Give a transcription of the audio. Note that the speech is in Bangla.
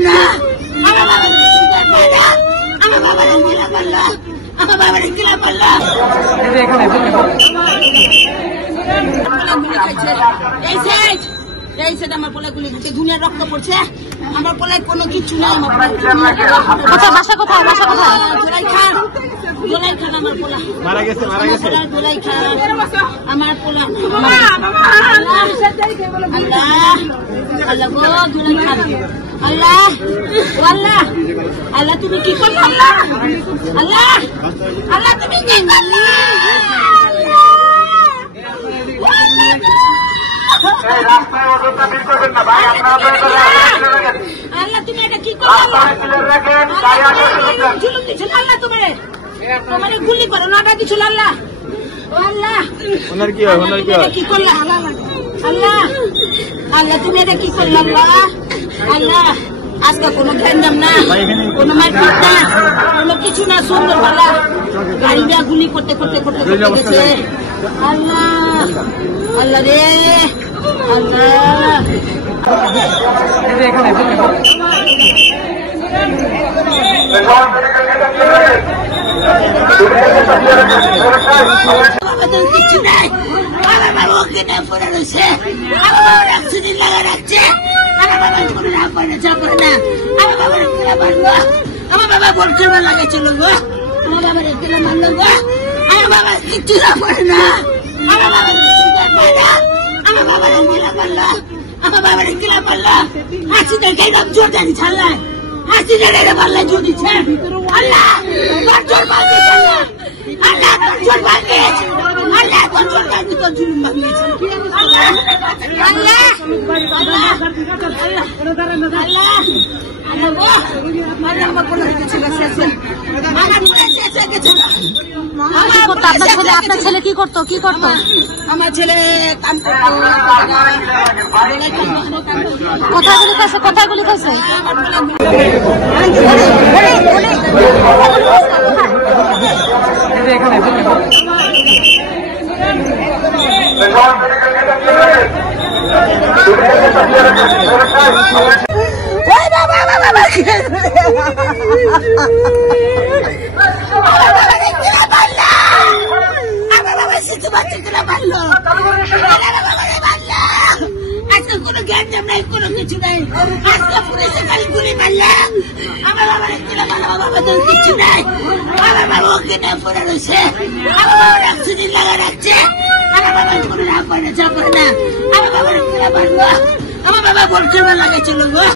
না আমার বাবা আমার বাবার কিলা মারল আমার বাবার কিলা মারল আমার পোলা গুলি দুনিয়ার রক্ত পড়ছে আমার পোলায় কোনো কিছু নাই আমার বাসা কোথায় জোলাই খান আমার পোলা মারা গেছে জোলাই খান আমার পোলা আল্লাহ গো জোলাই খান আল্লাহ আল্লাহ তুমি কি করলে আল্লাহ তুমি কি করলে আল্লাহ তুমি এটা কি করলে আল্লাহ তোমার গুলি করো না কিছু আল্লাহ কি করলে আল্লাহ তুমি এটা কি করলে আল্লাহ আজকে কোনো ঘ্যান্ডাম না কোনো মারপিট না কোনো কিছু না সুন্দর ভালা গাড়ি দেওয়া গুলি করতে গেছে আল্লাহ রে আল্লাহ কিছু নাই আমার বাবা ওকে না পড়ে রয়েছে আমার বাবা অক্সিজেন লাগা রাখছে আমার বাবা কোনো না পড়ে চাপড়ে না আমার বাবার কিলা মারলো আমার বাবা বলছে লাগাইছিল গো আমার বাবার কিলা মারলো গো আমার বাবা কিচ্ছু না পড়ে না আমার বাবা আমার বাবার কিলা মারলো আমার বাবার কিলা মারলো হাসি দেখে একদম জোর জানি ছাড়লাই হাসি দেখে মারলে জোর দিচ্ছে আল্লাহ তোর জোর বাঁধিয়েছে আল্লাহ তোর জোর বাঁধিয়েছে আল্লাহ তোর জোর বাঁধি তোর জুলুম বাঁধিয়েছে আল্লাহ আপনার ছেলে কি করতো আমার ছেলে কাম করতো কোথায় গুলি খাইছে আজকে কোনো জ্ঞান নাই কোনো কিছু নাই আজকে পুলিশে খালি গুলি মারলে আমার বাবার আমার বাবার কিছু নাই আমার বাবা ওকে না পড়ে রয়েছে আমার বাবার অক্সিজেন লাগা রাখছে আমার বাবা কোনো না পড়ে চাপড়ে না আমার বাবার কিলা মারলো আমার বাবা বলছে লাগাইছিল গো।